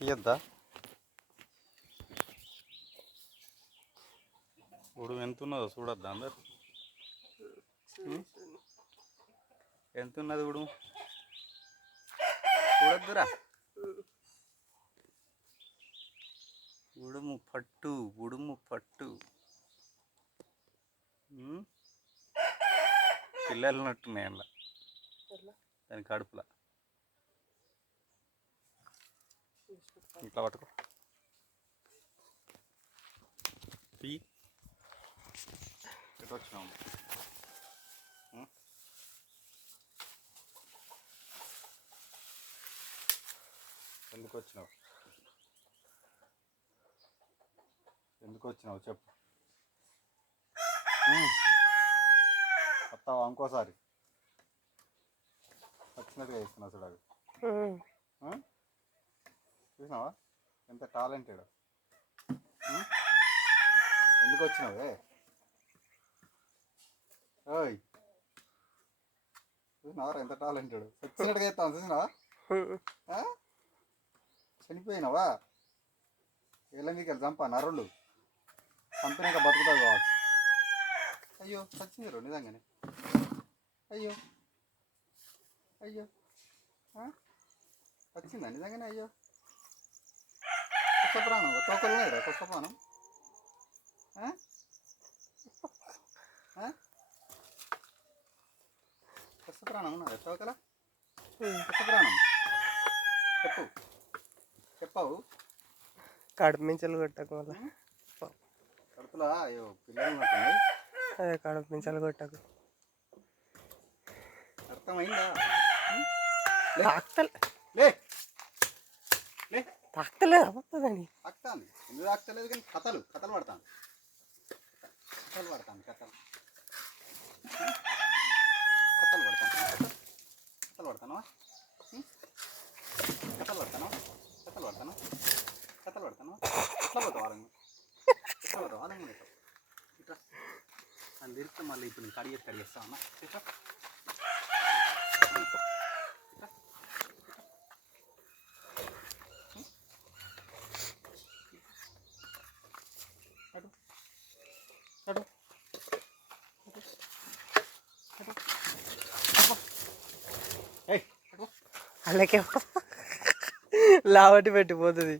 తీయద్దా ఉడుము ఎంత ఉన్నదో చూడొద్దా అందరు ఎంత ఉన్నది ఉడుము చూడొద్దురా ఉడుము పట్టు పిల్లలు ఉన్నట్టున్నాయి అందులో దాని కడుపులో ఇట్లా పట్టుకో ఎటు వచ్చినాము ఎందుకు వచ్చినావు చెప్పు వస్తావా ఇంకోసారి వచ్చినట్టుగా చేస్తున్నావు చూడాలి చూసినావా ఎంత టాలెంటెడ్ ఎందుకు వచ్చినావే ఓయ్ చూసినావా ఎంత టాలెంటెడ్ వచ్చినట్టుగా చేస్తాను చూసినావా చనిపోయినావా ఎల్లంగికి చంపా నరులు చంపినాక బతుకుతావు కావచ్చు అయ్యో చచ్చినారు నిజంగానే అయ్యో వచ్చిందా నిజంగానే అయ్యో కొత్త ప్రాణం తోకలు ఉన్నాయిరా కొత్త ప్రాణం కొత్త ప్రాణం ఉన్నదా తోకల కొత్త ప్రాణం చెప్పావు కడుపు మించలు కొట్టకు మళ్ళీ కడుపులా అయ్యో పిల్లలు ఉన్నట్టున్నాయి అదే కడుపు మించలు కొట్టకు అర్థమైందా తాకుతలేదు అవ్వదని తాకుతాను ఎందుకు తాకుతలేదు కానీ కథలు పడతాను అని తిరిగితే మళ్ళీ ఇప్పుడు నేను కడిగేస్తా అన్న అలాగే లావటి పెట్టిపోతుంది